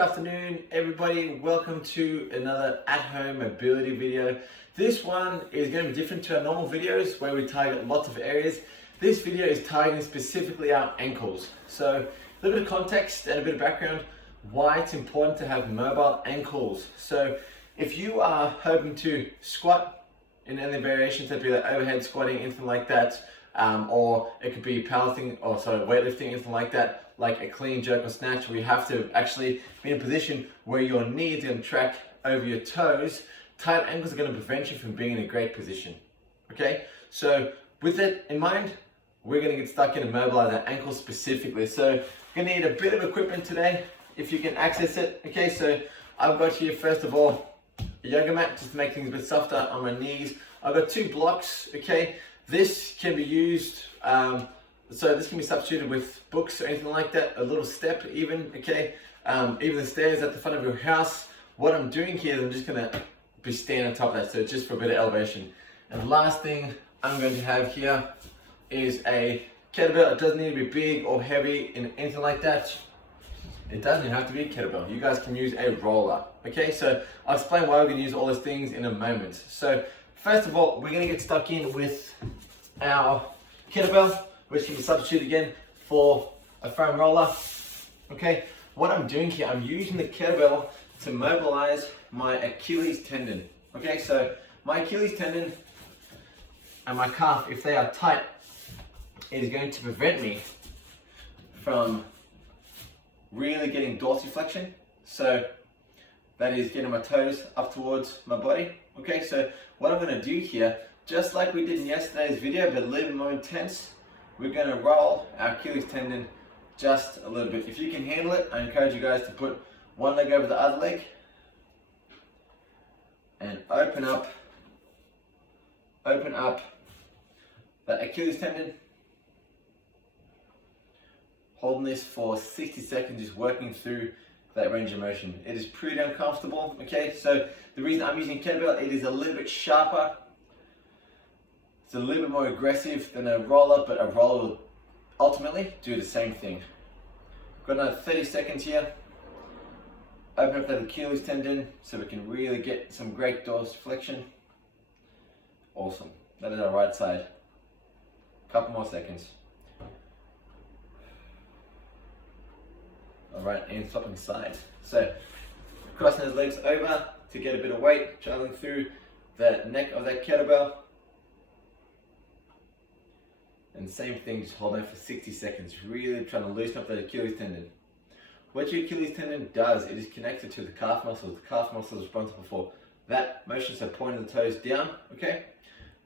afternoon, everybody. Welcome to another at-home mobility video. This one is going to be different to our normal videos where we target lots of areas. This video is targeting specifically our ankles. So a little bit of context and a bit of background why it's important to have mobile ankles. So if you are hoping to squat in any variations, that'd be like overhead squatting, anything like that, or it could be weightlifting, anything like that, like a clean jerk or snatch, where you have to actually be in a position where your knees are going to track over your toes. Tight ankles are going to prevent you from being in a great position. Okay, so with that in mind, we're going to get stuck in and mobilize our ankles specifically. So we're going to need a bit of equipment today, if you can access it. Okay, so I've got here first of all a yoga mat just to make things a bit softer on my knees. I've got 2 blocks. Okay, this can be used. So this can be substituted with books or anything like that, a little step even, okay? Even the stairs at the front of your house. What I'm doing here is I'm just gonna be standing on top of that, so just for a bit of elevation. And the last thing I'm going to have here is a kettlebell. It doesn't need to be big or heavy and anything like that. It doesn't even have to be a kettlebell. You guys can use a roller, okay? So I'll explain why we're gonna use all those things in a moment. So first of all, we're gonna get stuck in with our kettlebell, which can be substituted again for a foam roller. Okay, what I'm doing here, I'm using the kettlebell to mobilize my Achilles tendon. Okay, so my Achilles tendon and my calf, if they are tight, it is going to prevent me from really getting dorsiflexion. So that is getting my toes up towards my body. Okay, so what I'm gonna do here, just like we did in yesterday's video, but a little bit more intense, we're going to roll our Achilles tendon just a little bit. If you can handle it, I encourage you guys to put one leg over the other leg and open up that Achilles tendon. Holding this for 60 seconds, just working through that range of motion. It is pretty uncomfortable, okay? So the reason I'm using kettlebell, it is a little bit sharper. It's a little bit more aggressive than a roller, but a roller will ultimately do the same thing. Got another 30 seconds here. Open up that Achilles tendon so we can really get some great dorsiflexion. Awesome. That is our right side. Couple more seconds. All right, and swapping sides. So crossing those legs over to get a bit of weight, traveling through the neck of that kettlebell. And same thing, just hold on for 60 seconds, really trying to loosen up that Achilles tendon. What your Achilles tendon does, it is connected to the calf muscle. The calf muscle is responsible for that motion, so pointing the toes down, okay?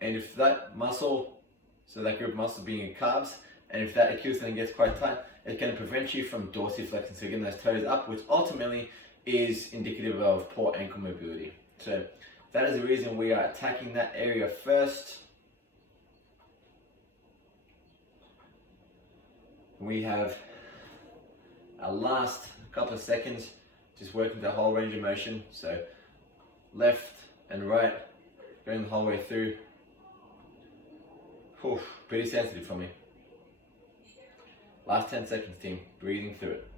And if that muscle, so that group of muscle being in calves, and if that Achilles tendon gets quite tight, it's going to prevent you from dorsiflexing, so getting those toes up, which ultimately is indicative of poor ankle mobility. So that is the reason we are attacking that area first. We have our last couple of seconds, just working the whole range of motion. So left and right, going the whole way through. Whew, pretty sensitive for me. Last 10 seconds, team, breathing through it.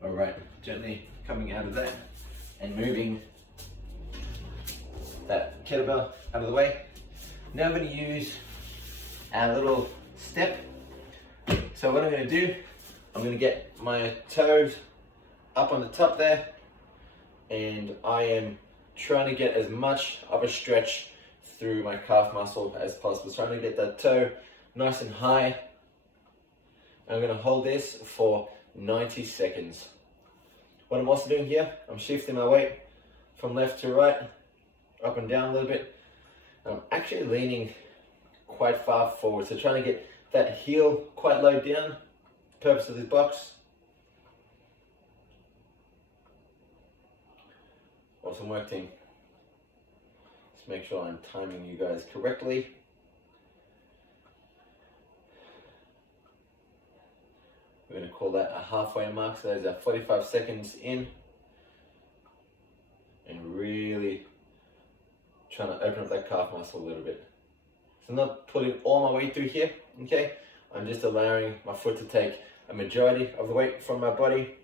All right, gently coming out of that and moving that kettlebell out of the way. Now I'm going to use our little step. So what I'm going to do, I'm going to get my toes up on the top there, and I am trying to get as much of a stretch through my calf muscle as possible. So I'm going to get that toe nice and high. I'm going to hold this for 90 seconds. What I'm also doing here, I'm shifting my weight from left to right, up and down a little bit. I'm actually leaning quite far forward, so trying to get that heel quite low down. Purpose of this box. Awesome work, team. Just make sure I'm timing you guys correctly. We're going to call that a halfway mark, so there's our 45 seconds in. And really trying to open up that calf muscle a little bit. So I'm not putting all my weight through here, okay? I'm just allowing my foot to take a majority of the weight from my body.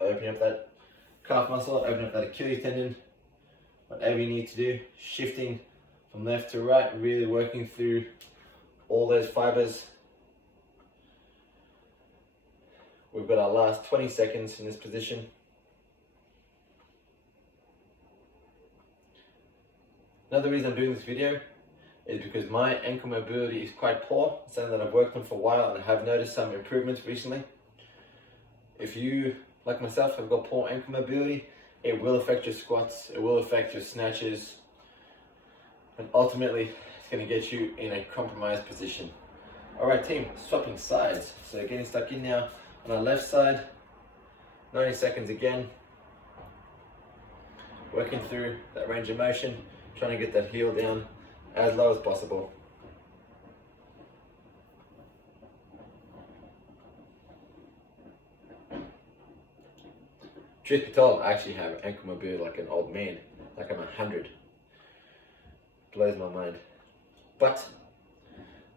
Opening up that calf muscle, opening up that Achilles tendon, whatever you need to do, shifting from left to right, really working through all those fibers. We've got our last 20 seconds in this position. Another reason I'm doing this video is because my ankle mobility is quite poor. It's something that I've worked on for a while and I have noticed some improvements recently. If you, like myself, have got poor ankle mobility, it will affect your squats, it will affect your snatches, and ultimately it's going to get you in a compromised position. Alright team, swapping sides. So getting stuck in now on our left side, 90 seconds again. Working through that range of motion, trying to get that heel down as low as possible. Truth be told, I actually have ankle mobility like an old man, like I'm 100. Blows my mind. But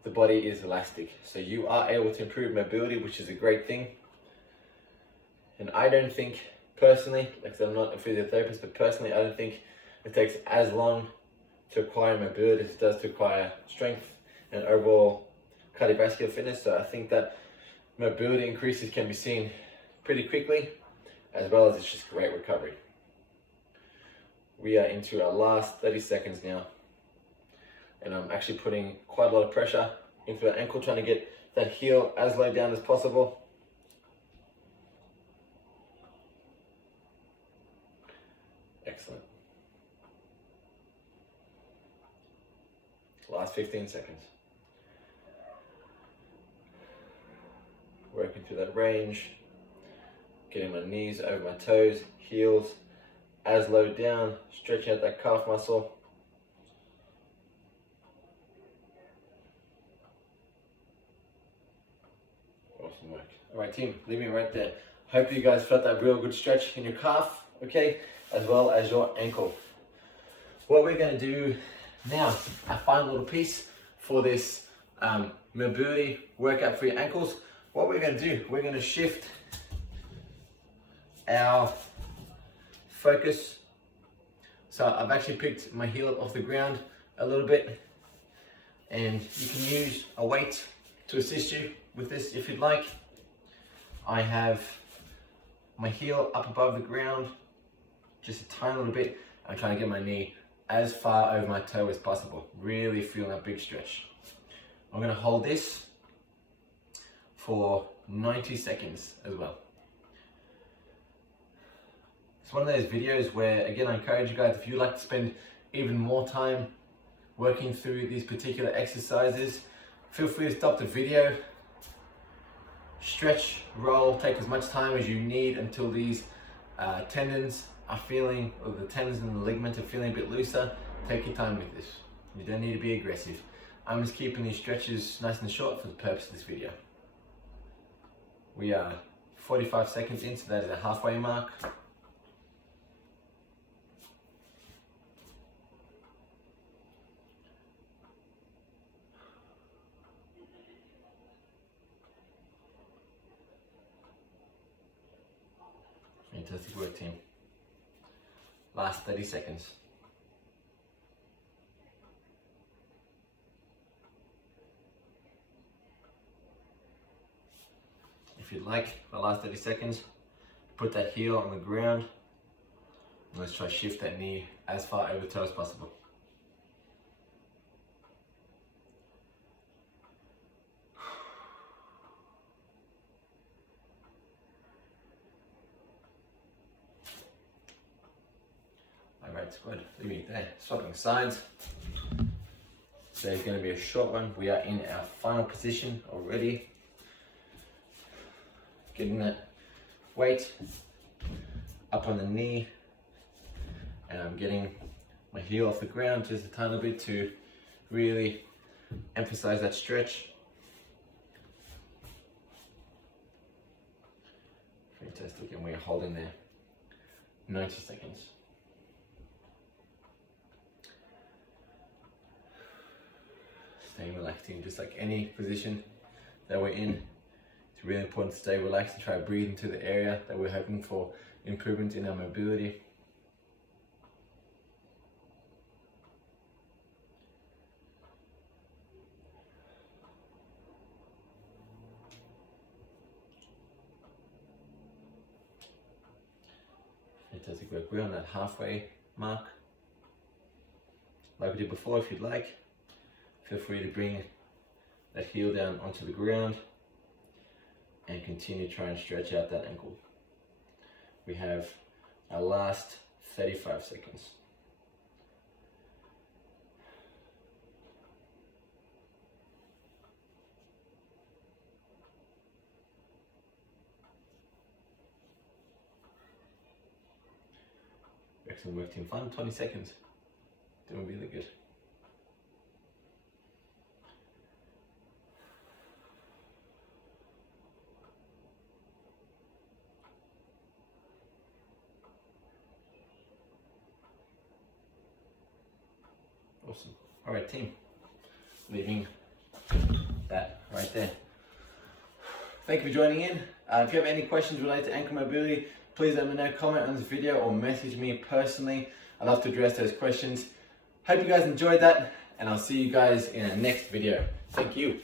the body is elastic, so you are able to improve mobility, which is a great thing. And I don't think, personally, like I'm not a physiotherapist, but personally I don't think it takes as long to acquire mobility as it does to acquire strength and overall cardiovascular fitness. So I think that mobility increases can be seen pretty quickly, as well as it's just great recovery. We are into our last 30 seconds now, and I'm actually putting quite a lot of pressure into the ankle, trying to get that heel as low down as possible. Excellent. Last 15 seconds. Working through that range, getting my knees over my toes, heels as low down, stretching out that calf muscle. Awesome work. All right team, leave me right there. Hope you guys felt that real good stretch in your calf, okay, as well as your ankle. What we're going to do now, our final little piece for this mobility workout for your ankles, what we're going to do, we're going to shift our focus. So I've actually picked my heel off the ground a little bit, and you can use a weight to assist you with this if you'd like. I have my heel up above the ground just a tiny little bit. I'm trying to get my knee as far over my toe as possible, really feeling that big stretch. I'm going to hold this for 90 seconds as well. It's one of those videos where, again, I encourage you guys, if you like to spend even more time working through these particular exercises, feel free to stop the video, stretch, roll, take as much time as you need until these tendons are feeling, or the tendons and the ligament are feeling a bit looser. Take your time with this. You don't need to be aggressive. I'm just keeping these stretches nice and short for the purpose of this video. We are 45 seconds in, so that is a halfway mark. Fantastic work, team. Last 30 seconds. If you'd like, the last 30 seconds, put that heel on the ground, and let's try to shift that knee as far over the toe as possible. Alright, squad, leave me there. Swapping sides. Today's going to be a short one. We are in our final position already. Getting that weight up on the knee, and I'm getting my heel off the ground just a tiny bit to really emphasize that stretch. Fantastic, and we're holding there 90 seconds. Staying relaxing, just like any position that we're in. It's really important to stay relaxed and try to breathe into the area that we're hoping for improvement in our mobility. Fantastic work. We're on that halfway mark. Like we did before, if you'd like, feel free to bring that heel down onto the ground and continue to try and stretch out that ankle. We have our last 35 seconds. Excellent work, team. Final 20 seconds. Doing really good. Awesome. All right, team. Leaving that right there. Thank you for joining in. If you have any questions related to ankle mobility, please let me know, comment on this video or message me personally. I'd love to address those questions. Hope you guys enjoyed that, and I'll see you guys in our next video. Thank you.